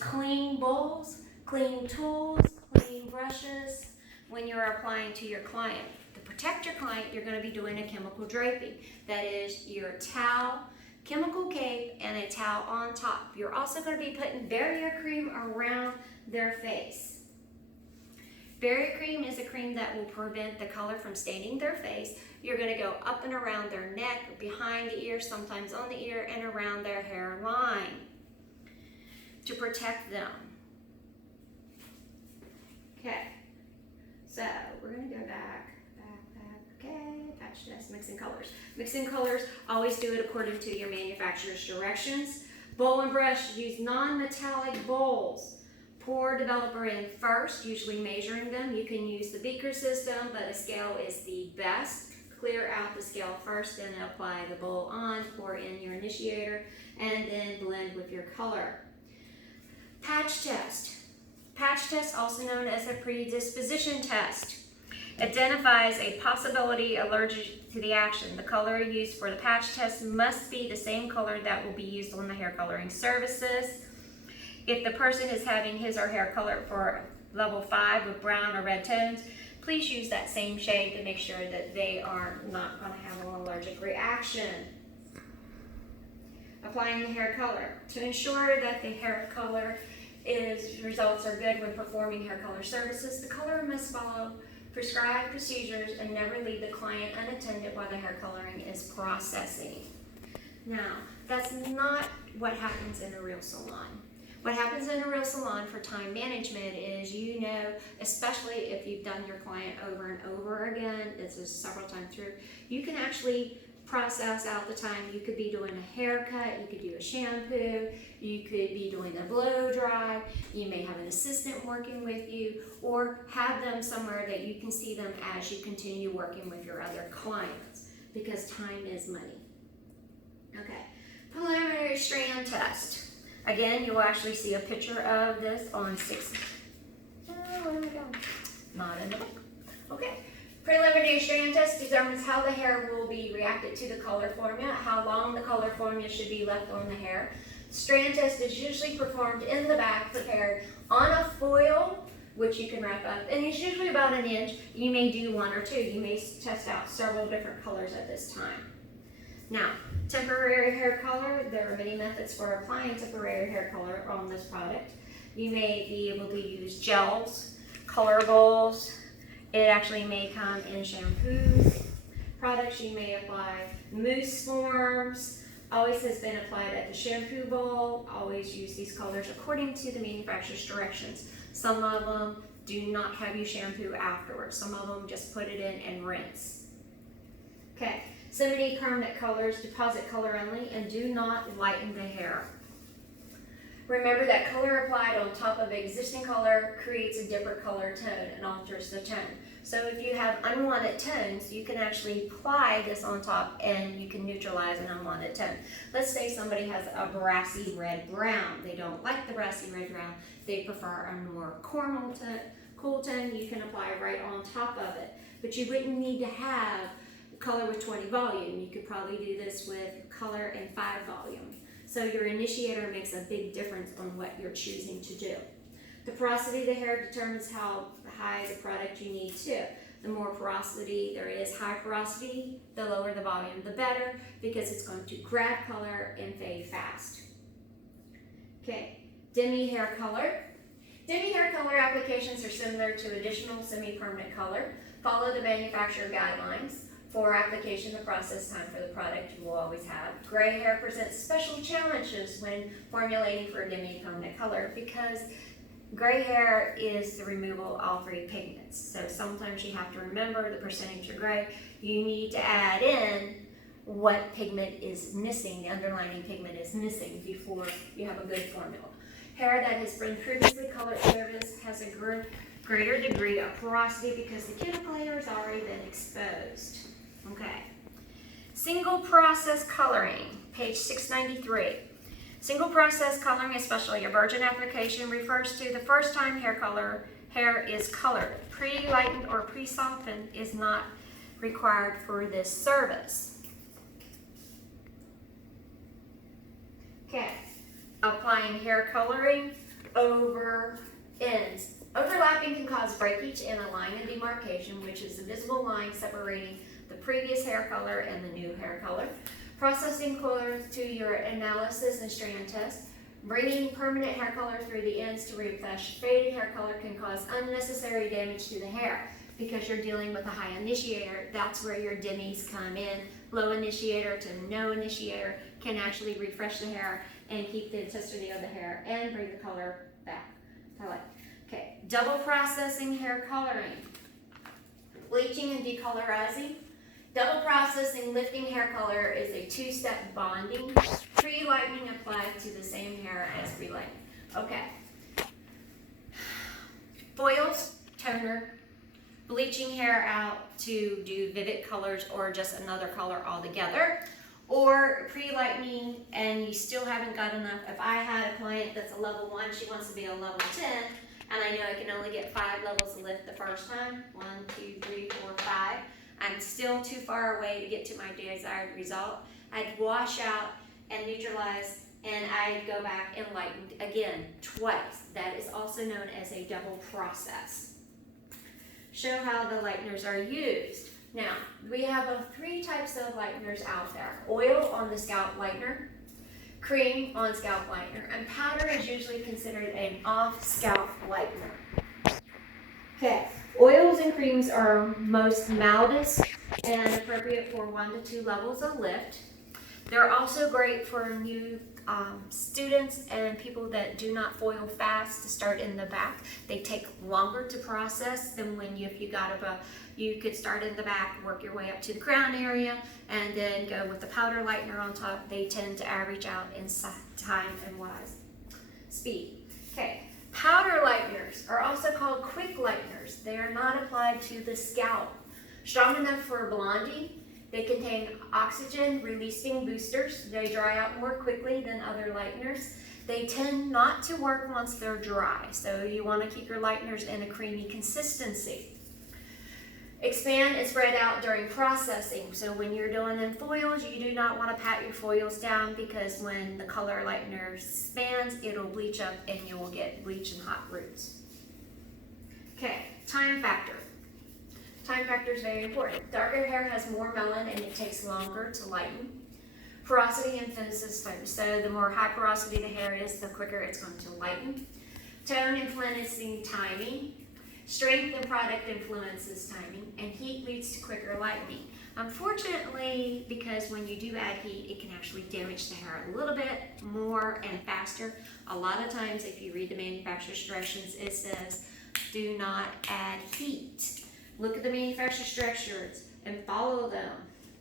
Clean bowls, clean tools, clean brushes when you're applying to your client. To protect your client, you're going to be doing a chemical draping. That is your towel, chemical cape, and a towel on top. You're also going to be putting barrier cream around their face. Barrier cream is a cream that will prevent the color from staining their face. You're going to go up and around their neck, behind the ear, sometimes on the ear, and around their hairline to protect them. Okay, so we're going to go back, okay, patch test, mixing colors. Mixing colors, always do it according to your manufacturer's directions. Bowl and brush, use non-metallic bowls. Pour developer in first, usually measuring them. You can use the beaker system, but a scale is the best. Clear out the scale first, then apply the bowl on, pour in your initiator, and then blend with your color. Patch test. Patch test, also known as a predisposition test, identifies a possibility allergic to the action. The color used for the patch test must be the same color that will be used on the hair coloring services. If the person is having his or her color for level 5 with brown or red tones, please use that same shade to make sure that they are not going to have an allergic reaction. Applying the hair color. To ensure that the hair color results are good when performing hair color services, the colorer must follow prescribed procedures and never leave the client unattended while the hair coloring is processing. Now, that's not what happens in a real salon. What happens in a real salon for time management is, especially if you've done your client over and over again, this is several times through, you can actually process out the time. You could be doing a haircut, you could do a shampoo, you could be doing a blow dry, you may have an assistant working with you, or have them somewhere that you can see them as you continue working with your other clients, because time is money. Okay, preliminary strand test. Again, you will actually see a picture of this on 6. Where did we go? Not in the book. Okay. Preliminary strand test determines how the hair will be reacted to the color formula, how long the color formula should be left on the hair. Strand test is usually performed in the back, prepared on a foil, which you can wrap up, and it's usually about 1 inch. You may do 1 or 2. You may test out several different colors at this time. Now, temporary hair color, there are many methods for applying temporary hair color on this product. You may be able to use gels, colorables. It actually may come in shampoos. Products you may apply mousse forms. Always has been applied at the shampoo bowl. Always use these colors according to the manufacturer's directions. Some of them do not have you shampoo afterwards. Some of them just put it in and rinse. Okay. Semi-permanent colors deposit color only and do not lighten the hair. Remember that color applied on top of existing color creates a different color tone and alters the tone. So if you have unwanted tones, you can actually apply this on top and you can neutralize an unwanted tone. Let's say somebody has a brassy red-brown. They don't like the brassy red-brown. They prefer a more cool tone. You can apply right on top of it. But you wouldn't need to have color with 20 volume. You could probably do this with color and 5 volume. So your initiator makes a big difference on what you're choosing to do. The porosity of the hair determines how high the product you need too. The more porosity there is, high porosity, the lower the volume, the better, because it's going to grab color and fade fast. Okay, demi hair color. Demi hair color applications are similar to additional semi-permanent color. Follow the manufacturer guidelines. For application, the process time for the product you will always have. Gray hair presents special challenges when formulating for a demi-permanent color because gray hair is the removal of all 3 pigments. So sometimes you have to remember the percentage of gray. You need to add in what pigment is missing, the underlying pigment is missing before you have a good formula. Hair that has been previously colored service has a greater degree of porosity because the chemical layer has already been exposed. Okay. Single process coloring, page 693. Single process coloring, especially a virgin application, refers to the first time hair is colored. Pre-lightened or pre-softened is not required for this service. Okay. Applying hair coloring over ends. Overlapping can cause breakage in a line of demarcation, which is the visible line separating the previous hair color and the new hair color. Processing color to your analysis and strand test. Bringing permanent hair color through the ends to refresh faded hair color can cause unnecessary damage to the hair. Because you're dealing with a high initiator, that's where your dimmies come in. Low initiator to no initiator can actually refresh the hair and keep the intensity of the hair and bring the color back to life. Okay, double processing hair coloring. Bleaching and decolorizing. Double processing lifting hair color is a two-step bonding. Pre-lightening applied to the same hair as relighting. Okay. Foils, toner, bleaching hair out to do vivid colors or just another color altogether. Or pre-lightening and you still haven't got enough. If I had a client that's a level 1, she wants to be a level 10, and I know I can only get 5 levels of lift the first time. 1, 2, 3, 4, 5. I'm still too far away to get to my desired result. I'd wash out and neutralize, and I'd go back and lighten again twice. That is also known as a double process. Show how the lighteners are used. Now, we have 3 types of lighteners out there. Oil on the scalp lightener, cream on scalp lightener, and powder is usually considered an off-scalp lightener. Okay, oils and creams are most mildest and appropriate for 1 to 2 levels of lift. They're also great for new students and people that do not foil fast to start in the back. They take longer to process than when you could start in the back, work your way up to the crown area, and then go with the powder lightener on top. They tend to average out in time and speed. Okay, powder lighteners are also called quick lighteners. They are not applied to the scalp. Strong enough for blonding. They contain oxygen releasing boosters. They dry out more quickly than other lighteners. They tend not to work once they're dry, so you want to keep your lighteners in a creamy consistency. Expand and spread out during processing. So when you're doing in foils, you do not want to pat your foils down, because when the color lightener expands, it'll bleach up and you will get bleach and hot roots. Okay, time factor. Time factor is very important. Darker hair has more melanin and it takes longer to lighten. Porosity influences tone. So the more high porosity the hair is, the quicker it's going to lighten. Tone influencing timing. Strength and product influences timing. And heat leads to quicker lightening. Unfortunately, because when you do add heat, it can actually damage the hair a little bit more and faster. A lot of times, if you read the manufacturer's directions, it says, do not add heat. Look at the manufacturer's directions and follow them.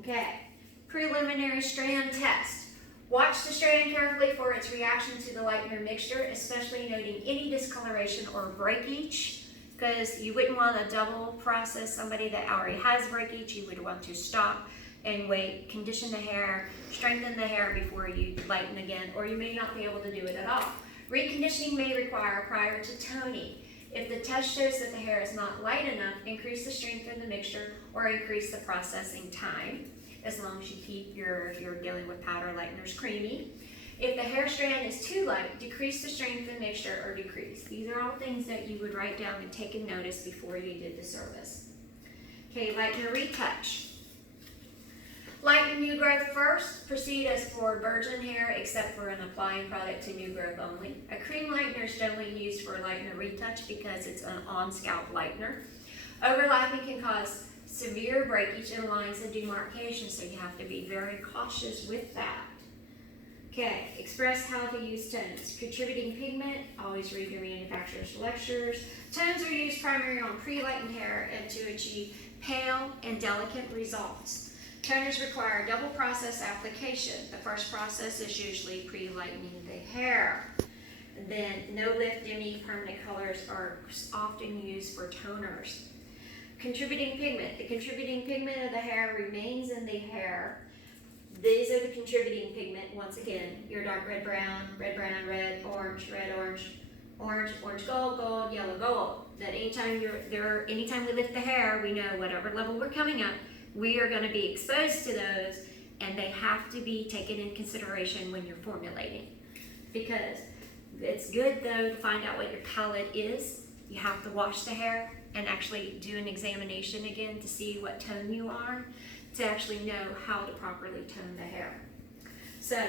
Okay. Preliminary strand test. Watch the strand carefully for its reaction to the lightener mixture, especially noting any discoloration or breakage, because you wouldn't want to double process somebody that already has breakage. You would want to stop and wait, condition the hair, strengthen the hair before you lighten again, or you may not be able to do it at all. Reconditioning may require prior to toning. If the test shows that the hair is not light enough, increase the strength in the mixture or increase the processing time, as long as you keep if you're dealing with powder lighteners creamy. If the hair strand is too light, decrease the strength in the mixture or decrease. These are all things that you would write down and take a notice before you did the service. Okay, lightener retouch. Lighten new growth first. Proceed as for virgin hair, except for an applying product to new growth only. A cream lightener is generally used for lightener retouch because it's an on-scalp lightener. Overlapping can cause severe breakage in lines of demarcation, so you have to be very cautious with that. Okay, express how to use tones. Contributing pigment, always read your manufacturer's lectures. Tones are used primarily on pre-lightened hair and to achieve pale and delicate results. Toners require double process application. The first process is usually pre-lightening the hair. Then no lift, demi, permanent colors are often used for toners. Contributing pigment. The contributing pigment of the hair remains in the hair. These are the contributing pigment. Once again, your dark red, brown, red, orange, orange, gold, yellow, gold. That anytime we lift the hair, we know whatever level we're coming up, we are going to be exposed to those, and they have to be taken in consideration when you're formulating, because It's good though to find out what your palette is. You have to wash the hair and actually do an examination again to see what tone you are, to actually know how to properly tone the hair. So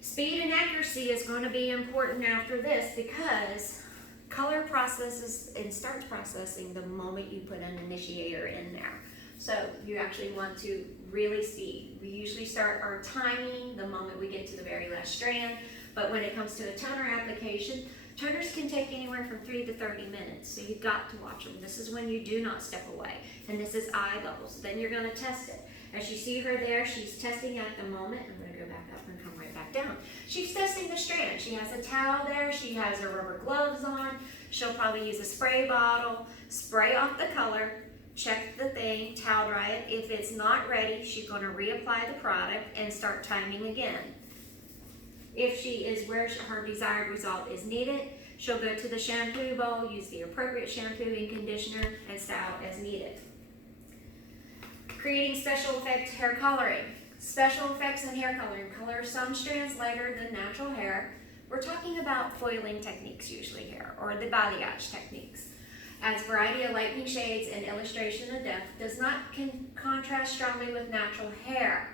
speed and accuracy is going to be important after this, because color processes and starts processing the moment you put an initiator in there. So you actually want to really speed. We usually start our timing the moment we get to the very last strand, but when it comes to a toner application, toners can take anywhere from 3 to 30 minutes, so you've got to watch them. This is when you do not step away, and this is eye levels. Then you're going to test it. As you see her there, she's testing at the moment. I'm going to go back up and come right back down. She's testing the strand. She has a towel there. She has her rubber gloves on. She'll probably use a spray bottle, spray off the color, check the thing, towel dry it. If it's not ready, she's going to reapply the product and start timing again. If she is where her desired result is needed, she'll go to the shampoo bowl, use the appropriate shampoo and conditioner, and style as needed. Creating special effect hair coloring. Special effects in hair coloring. Color some strands lighter than natural hair. We're talking about foiling techniques usually here, or the balayage techniques. As variety of lightning shades and illustration of depth does not contrast strongly with natural hair.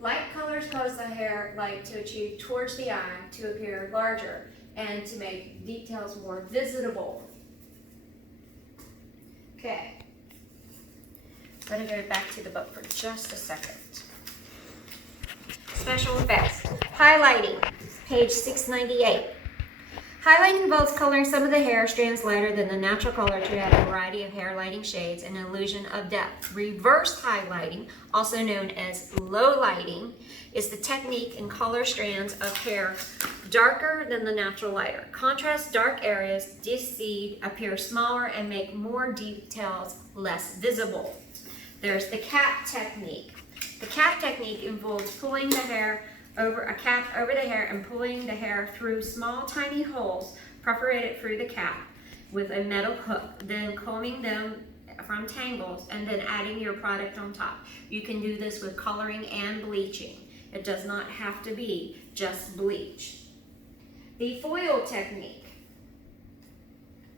Light colors cause the hair light to achieve towards the eye to appear larger and to make details more visible. Okay. Let me go back to the book for just a second. Special effects. Highlighting, page 698. Highlighting involves coloring some of the hair strands lighter than the natural color to add a variety of hair lighting shades and an illusion of depth. Reverse highlighting, also known as low lighting, is the technique in color strands of hair darker than the natural lighter. Contrast dark areas, de-seed, appear smaller, and make more details less visible. There's the cap technique. The cap technique involves pulling the hair over a cap over the hair and pulling the hair through small tiny holes perforated through the cap with a metal hook, then combing them from tangles and then adding your product on top. You can do this with coloring and bleaching. It does not have to be just bleach. The foil technique.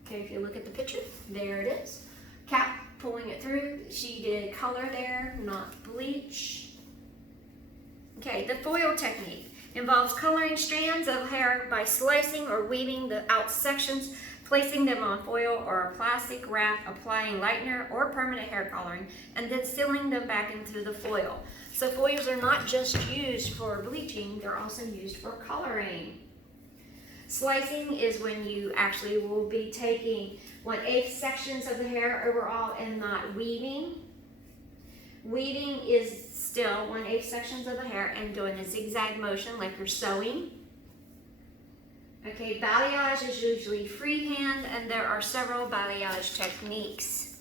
Okay, if you look at the picture, there it is. Cap pulling it through. She did color there, not bleach. Okay, the foil technique involves coloring strands of hair by slicing or weaving the out sections, placing them on foil or a plastic wrap, applying lightener or permanent hair coloring, and then sealing them back into the foil. So foils are not just used for bleaching, they're also used for coloring. Slicing is when you actually will be taking 1/8 sections of the hair overall and not weaving. Weaving is still 1/8 sections of the hair and doing a zigzag motion like you're sewing. Okay, balayage is usually freehand, and there are several balayage techniques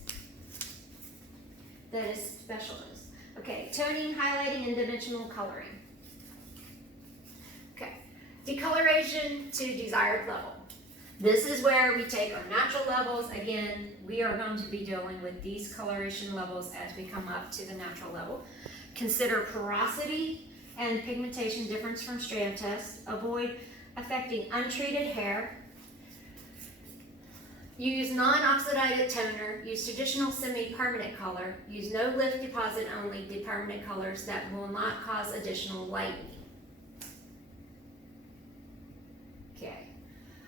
that is specialist. Okay, toning, highlighting, and dimensional coloring. Okay, decoloration to desired level. This is where we take our natural levels. Again, we are going to be dealing with these coloration levels as we come up to the natural level. Consider porosity and pigmentation difference from strand test. Avoid affecting untreated hair. Use non-oxidated toner. Use traditional semi-permanent color. Use no lift deposit only permanent colors that will not cause additional lightening. Okay.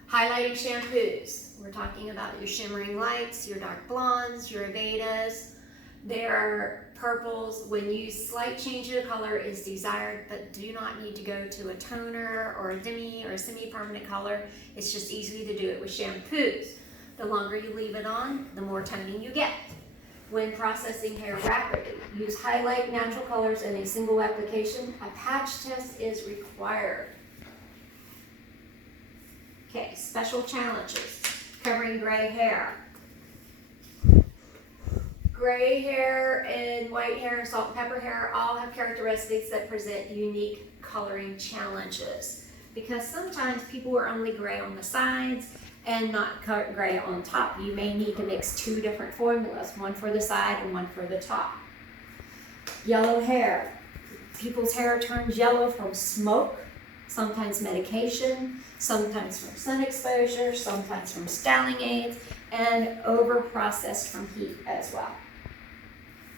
Highlighting shampoos. We're talking about your shimmering lights, your dark blondes, your Avedas. There are purples. When you slight change of color is desired, but do not need to go to a toner or a demi or a semi-permanent color. It's just easy to do it with shampoos. The longer you leave it on, the more toning you get. When processing hair rapidly, use highlight natural colors in a single application. A patch test is required. Okay, special challenges. Covering gray hair. Gray hair and white hair and salt and pepper hair all have characteristics that present unique coloring challenges, because sometimes people are only gray on the sides and not gray on top. You may need to mix 2 different formulas, one for the side and one for the top. Yellow hair. People's hair turns yellow from smoke, sometimes medication, sometimes from sun exposure, sometimes from styling aids, and over-processed from heat as well.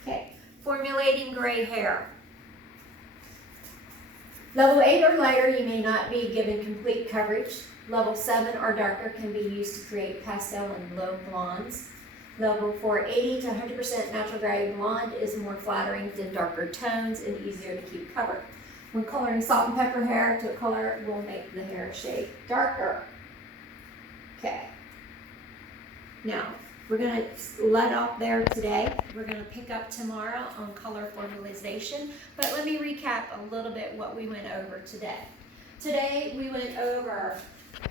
Okay, formulating gray hair. Level 8 or lighter, you may not be given complete coverage. Level 7 or darker can be used to create pastel and low blondes. Level 4, 80 to 100% natural gray blonde is more flattering than darker tones and easier to keep covered. When coloring salt and pepper hair to a color will make the hair shade darker. Okay. Now, we're going to let off there today. We're going to pick up tomorrow on color formalization, but let me recap a little bit what we went over today. Today, we went over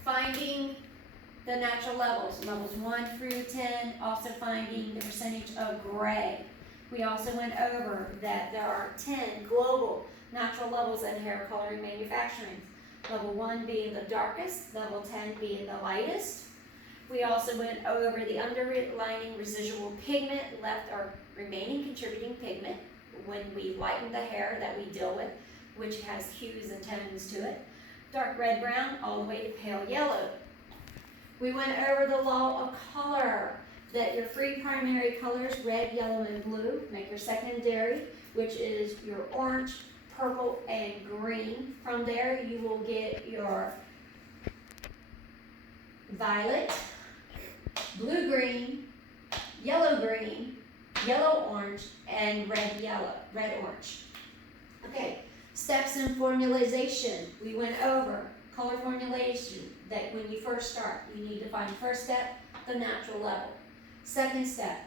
finding the natural levels, levels 1 through 10, also finding the percentage of gray. We also went over that there are 10 global natural levels in hair coloring manufacturing. Level 1 being the darkest, level 10 being the lightest. We also went over the underlining residual pigment, left our remaining contributing pigment when we lighten the hair that we deal with, which has hues and tones to it. Dark red brown all the way to pale yellow. We went over the law of color, that your three primary colors, red, yellow, and blue, make your secondary, which is your orange, purple, and green. From there, you will get your violet, blue-green, yellow-green, yellow-orange, and red-orange. Okay, steps in formalization. We went over color formulation, that when you first start, you need to find first step, the natural level. Second step,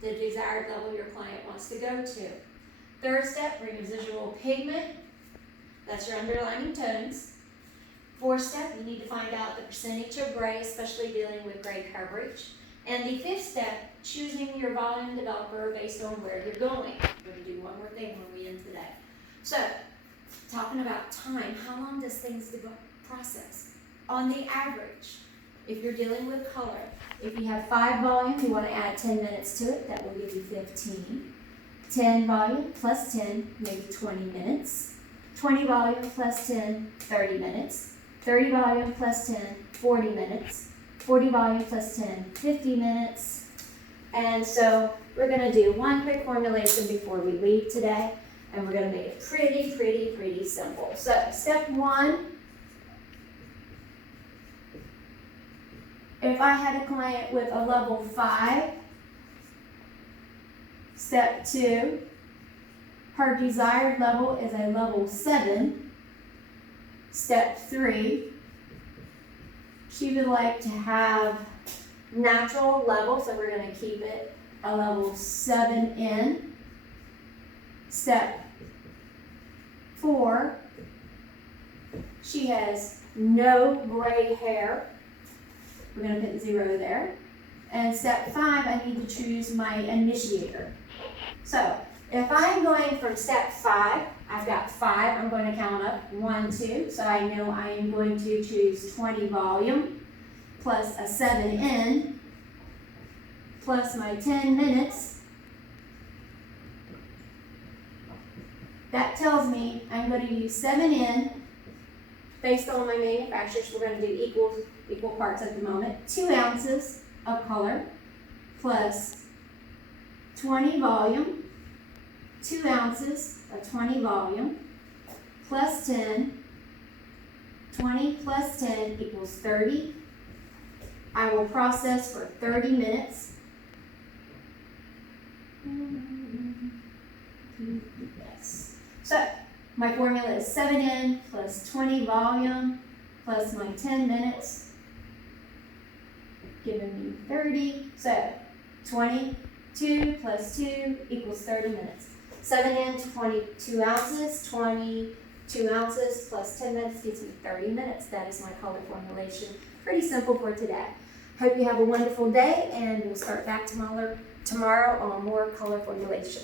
the desired level your client wants to go to. Third step, bring residual pigment. That's your underlining tones. Fourth step, you need to find out the percentage of gray, especially dealing with gray coverage. And the fifth step, choosing your volume developer based on where you're going. We're going to do one more thing when we end today. So, talking about time, how long does things process? On the average, if you're dealing with color, if you have 5 volume, you want to add 10 minutes to it, that will give you 15. 10 volume plus 10, maybe 20 minutes. 20 volume plus 10, 30 minutes. 30 volume plus 10, 40 minutes. 40 volume plus 10, 50 minutes. And so we're going to do one quick formulation before we leave today, and we're going to make it pretty simple. So step 1, if I had a client with a level 5, step 2, her desired level is a level 7. Step 3, she would like to have natural level, so we're going to keep it a level 7N. Step 4, she has no gray hair. We're going to put 0 there. And step 5, I need to choose my initiator. So if I'm going from step 5, I've got 5, I'm going to count up 1, 2. So I know I am going to choose 20 volume plus a 7N plus my 10 minutes. That tells me I'm going to use 7N based on my manufacturers. We're going to do equal parts at the moment. 2 ounces of color plus 20 volume. 2 ounces of 20 volume plus 10. 20 plus 10 equals 30. I will process for 30 minutes. Yes. So my formula is 7N plus 20 volume plus my 10 minutes, giving me 30. So 22 plus 2 equals 30 minutes. 7N, 22 ounces, 22 ounces plus 10 minutes gives me 30 minutes. That is my color formulation. Pretty simple for today. Hope you have a wonderful day, and we'll start back tomorrow on more color formulation.